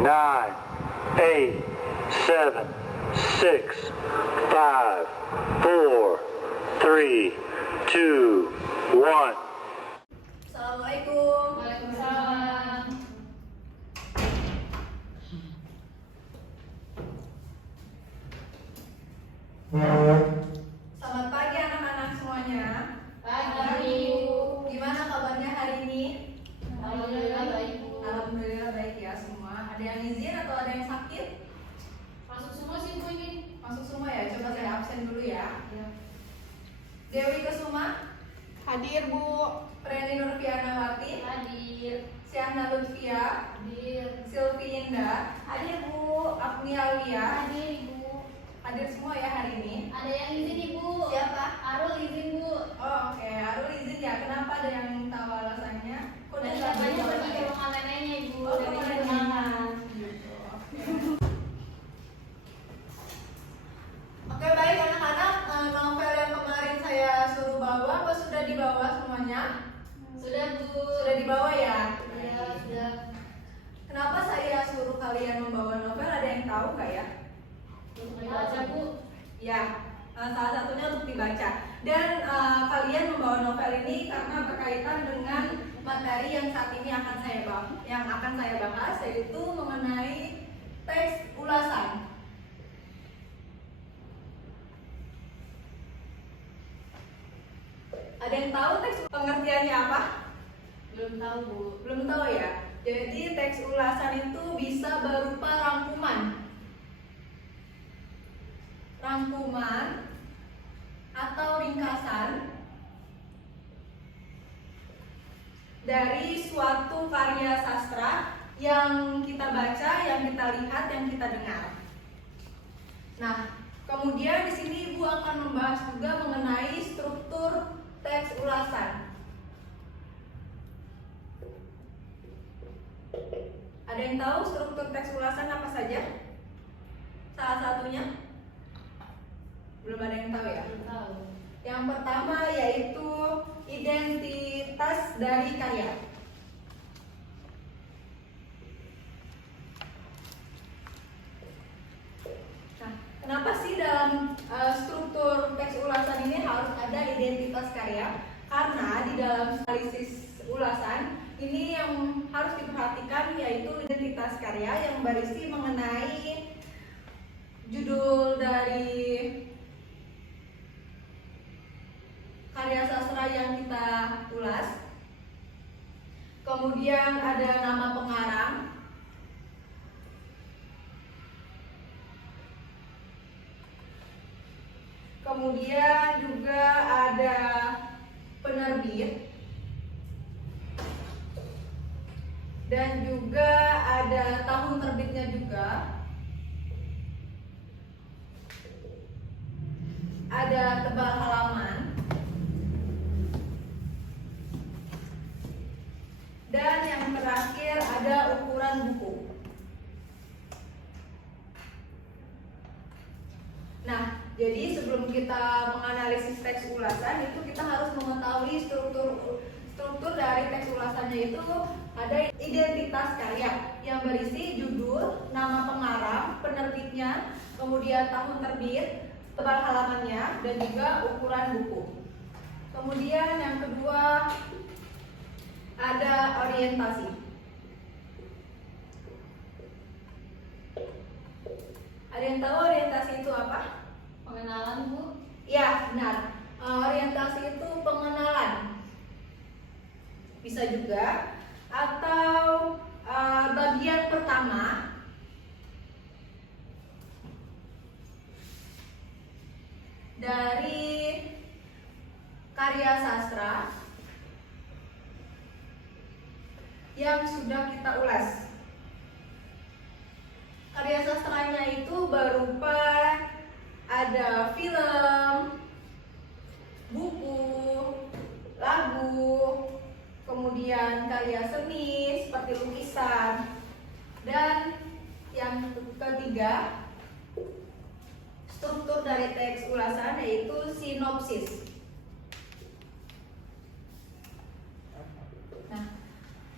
9, 8, 7, 6, 5, 4, 3, 2, 1. Assalamualaikum. Waalaikumsalam. Selamat pagi anak-anak semuanya. Pagi. Gimana kabarnya hari ini? Alhamdulillah baik, Bu. Alhamdulillah baik ya semua. Ada yang izin atau ada yang sakit? Masuk semua sih, Bu, ini. Masuk semua ya. Coba saya absen dulu ya. Ya. Dewi Kesuma, Hadir, Bu. Reni Nurfianawati, Hadir. Syahna Lutfia, Hadir. Silvi Indah, Hadir, Bu. Afni Alia. Hadir, Ibu. Hadir semua ya hari ini. Ada yang izin, Ibu. Siapa? Arul izin, Bu. Oh, oke. Arul izin ya. Kenapa, ada yang tahu alasannya? Kok dia Dan nggak katanya boleh? pergi ke rumah neneknya, Ibu. Oh, Dari kemana tunangan. gitu. Oke, baik anak-anak. Novel yang kemarin saya suruh bawa, apa sudah dibawa semuanya? Sudah, Bu. Sudah dibawa ya? Ya, sudah. Kenapa saya suruh kalian membawa novel? Ada yang tahu nggak ya? Untuk dibaca, Bu. Ya, salah satunya untuk dibaca. Dan kalian membawa novel ini karena berkaitan dengan materi yang saat ini akan saya bahas, yaitu mengenai teks ulasan. Ada yang tahu teks pengertiannya apa? Belum tahu, Bu. Belum tahu ya. Jadi teks ulasan itu bisa berupa rangkuman atau ringkasan dari suatu karya sastra yang kita baca, yang kita lihat, yang kita dengar. Nah, kemudian di sini Ibu akan membahas juga mengenai struktur teks ulasan. Ada yang tahu struktur teks ulasan apa saja? Salah satunya? Belum ada yang tahu ya? Belum tahu. Yang pertama yaitu identitas dari karya. Nah, kenapa sih dalam struktur teks ulasan ini harus ada identitas karya? Karena di dalam analisis ulasan ini yang harus diperhatikan yaitu identitas karya yang berisi mengenai judul dari karya sastra yang kita ulas. Kemudian ada nama pengarang. Kemudian juga ada penerbit. Dan juga ada tahun terbitnya juga. Ada tebal halaman. Dan yang terakhir ada ukuran buku. Nah, jadi sebelum kita menganalisis teks ulasan itu kita harus mengetahui struktur dari teks ulasannya itu ada identitas karya yang berisi judul, nama pengarang, penerbitnya, kemudian tahun terbit, tebal halamannya, dan juga ukuran buku. Kemudian yang kedua ada orientasi. Ada yang tahu orientasi itu apa? Pengenalan, Bu. Ya, benar. Orientasi itu pengenalan. Bisa juga atau bagian pertama dari karya sastra yang sudah kita ulas. Karya sastranya itu berupa ada film, buku, lagu, kemudian karya seni seperti lukisan, dan yang ketiga struktur dari teks ulasan yaitu sinopsis.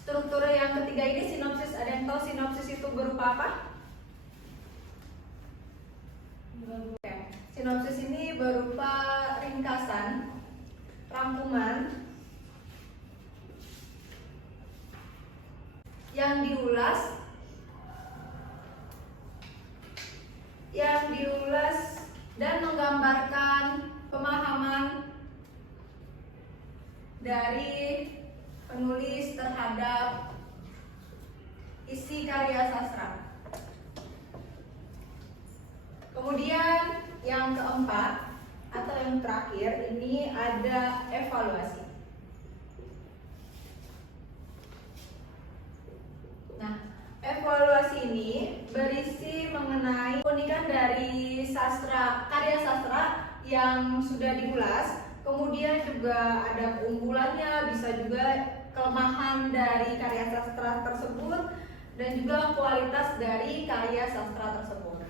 Struktur yang ketiga ini sinopsis. Ada yang tahu sinopsis itu itu berupa apa? Oke. Sinopsis ini berupa ringkasan, rangkuman yang diulas dan menggambarkan pemahaman dari penulis terhadap isi karya sastra. Kemudian yang keempat atau yang terakhir ini ada evaluasi. Nah, evaluasi ini berisi mengenai keunikan dari karya sastra yang sudah diulas, kemudian juga ada keunggulannya, bisa juga kelemahan dari karya sastra tersebut, dan juga kualitas dari karya sastra tersebut.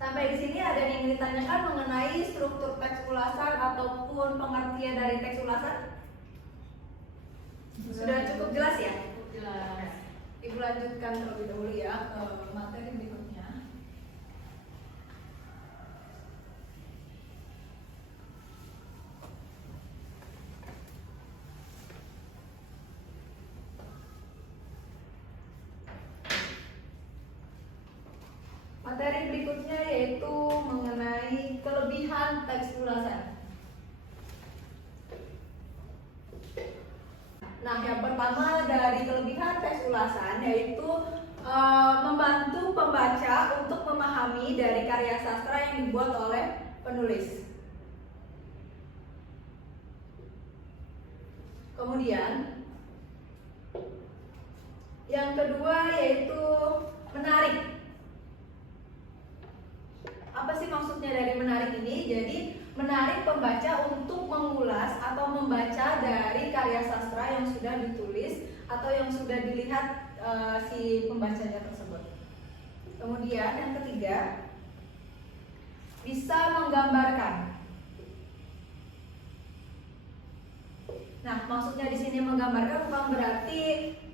Sampai di sini ada yang ingin ditanyakan mengenai struktur teks ulasan ataupun pengertian dari teks ulasan? Sudah cukup jelas ya? Cukup jelas. Ibu lanjutkan terlebih dahulu ya ke materi berikutnya. Materi berikutnya yaitu mengenai kelebihan teks ulasan. Nah, yang pertama dari kelebihan teks ulasan yaitu membantu pembaca untuk memahami dari karya sastra yang dibuat oleh penulis. Kemudian, yang kedua yaitu menarik. Apa sih maksudnya dari menarik ini? Jadi menarik pembaca untuk mengulas atau membaca dari karya sastra yang sudah ditulis atau yang sudah dilihat si pembacanya tersebut. Kemudian yang ketiga, bisa menggambarkan. Nah, maksudnya di sini menggambarkan bukan berarti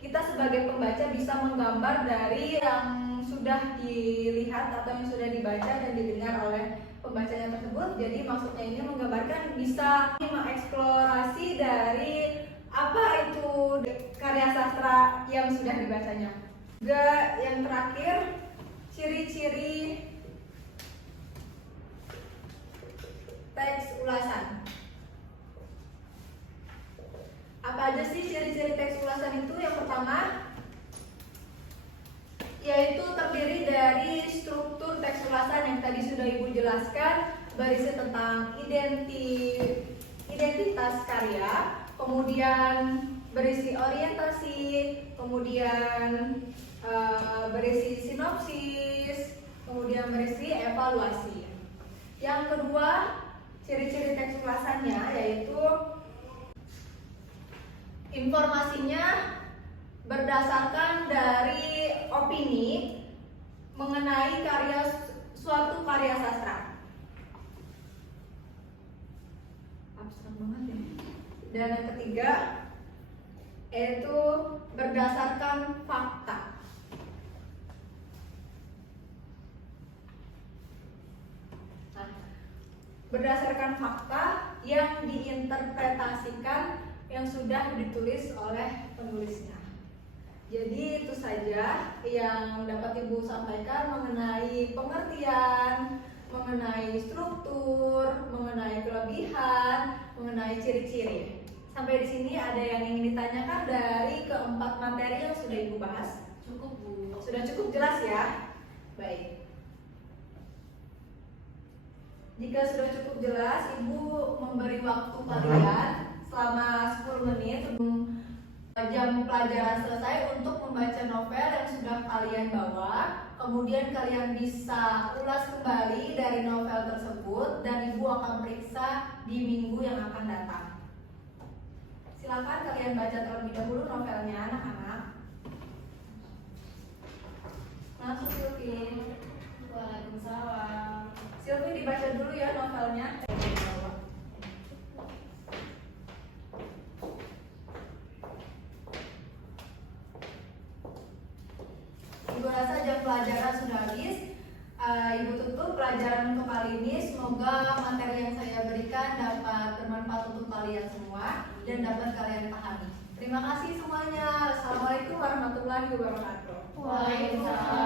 kita sebagai pembaca bisa menggambar dari yang sudah dilihat atau yang sudah dibaca dan didengar oleh pembacanya tersebut. Jadi maksudnya ini menggambarkan bisa mengeksplorasi dari apa itu karya sastra yang sudah dibacanya. Juga yang terakhir, ciri-ciri teks ulasan. Apa aja sih ciri-ciri teks ulasan itu? Yang pertama yaitu terdiri dari struktur teks ulasan yang tadi sudah Ibu jelaskan, berisi tentang identitas karya, kemudian berisi orientasi, kemudian berisi sinopsis, kemudian berisi evaluasi. Yang kedua, ciri-ciri teks ulasannya yaitu informasinya berdasarkan dari opini mengenai suatu karya sastra. Abstrak banget ya. Dan yang ketiga yaitu berdasarkan fakta. Nah, berdasarkan fakta yang diinterpretasikan yang sudah ditulis oleh penulisnya. Jadi itu saja yang dapat Ibu sampaikan mengenai pengertian, mengenai struktur, mengenai kelebihan, mengenai ciri-ciri. Sampai di sini ada yang ingin ditanyakan dari keempat materi yang sudah Ibu bahas? Cukup, Bu. Sudah cukup jelas ya? Baik. Jika sudah cukup jelas, Ibu memberi waktu kalian selama 10 menit sebelum jam pelajaran selesai untuk membaca novel yang sudah kalian bawa. Kemudian kalian bisa ulas kembali dari novel tersebut dan Ibu akan periksa di minggu yang akan datang. Silakan kalian baca terlebih dahulu novelnya, anak-anak. Masuk Silvi. Waalaikumsalam. Silvi dibaca dulu ya novelnya. Ibu rasa jam pelajaran sudah habis. Ibu tutup pelajaran untuk kali ini. Semoga materi yang saya berikan dapat bermanfaat untuk kalian semua dan dapat kalian pahami. Terima kasih semuanya. Assalamualaikum warahmatullahi wabarakatuh. Waalaikumsalam.